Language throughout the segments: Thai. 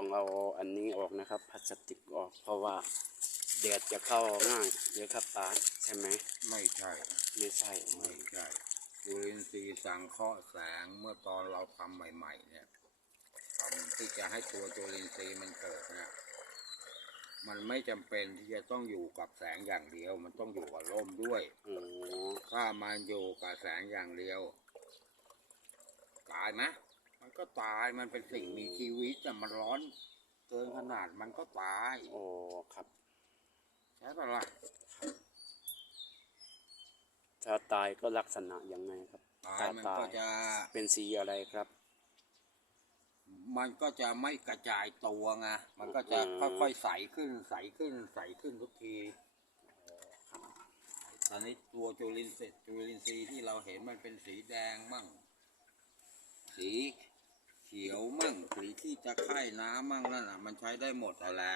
ต้องเอาอันนี้ออกนะครับพลาสติกออกเพราะว่าแดดจะเข้าง่ายเดี๋ยวครับตาใช่ไหมไม่ใช่ ไม่ใช่ไม่ใช่จุลินทรีย์สังเคราะห์แสงเมื่อตอนเราทำใหม่ ๆ เนี่ยทำที่จะให้ตัวจุลินทรีย์มันเกิดเนี่ยมันไม่จำเป็นที่จะต้องอยู่กับแสงอย่างเดียว มันต้องอยู่กับร่มด้วยอ๋อถ้ามันอยู่กับแสงอย่างเดียวตายไหมมันก็ตายมันเป็นสิ่งมีชีวิต แต่มันร้อน เกินขนาดมันก็ตายโอ้ครับ ใช่ปะล่ะถ้าตายก็ลักษณะยังไงครับตายถ้ามันตาก็ยจะเป็นสีอะไรครับ มันก็จะไม่กระจายตัวไงมันก็จะอืมค่อยๆใสขึ้นใสขึ้นใสขึ้นทุกทีตอนนี้ตัวจุลินทรีย์จุลินทรีย์ที่เราเห็นมันเป็นสีแดงมั่ง สีเขี สีที่จะไข่น้ำมั่งนั่นน่ะ มันใช้ได้หมดอะแหละ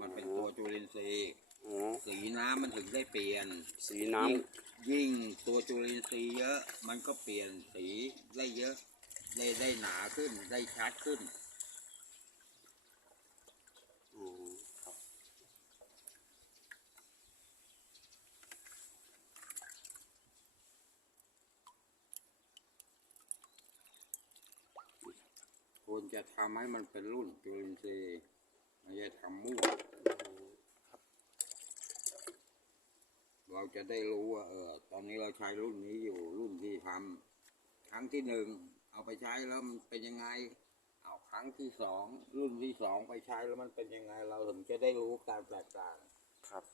มันเป็นตัวจุลินทรีย์ อ๋อ สีน้ำมันถึงได้เปลี่ยน สีน้ยิ่งยิ่งตัวจุลินทรีย์เยอะ มันก็เปลี่ยนสีได้เยอะ ได้ได้หนาขึ้น ได้ชัดขึ้นำอ๋อครับ ควรจะทำให้มันเป็นรุ่นจุลินทรีย์ไม่ใช่ทำมั่วเราจะได้รู้ว่าเออตอนนี้เราใช้รุ่นนี้อยู่รุ่นที่ทำครั้งที่หนึ่งเอาไปใช้แล้วมันเป็นยังไงเอาครั้งที่สองรุ่นที่สองไปใช้แล้วมันเป็นยังไง เราถึงจะได้รู้การแตกต่างครับ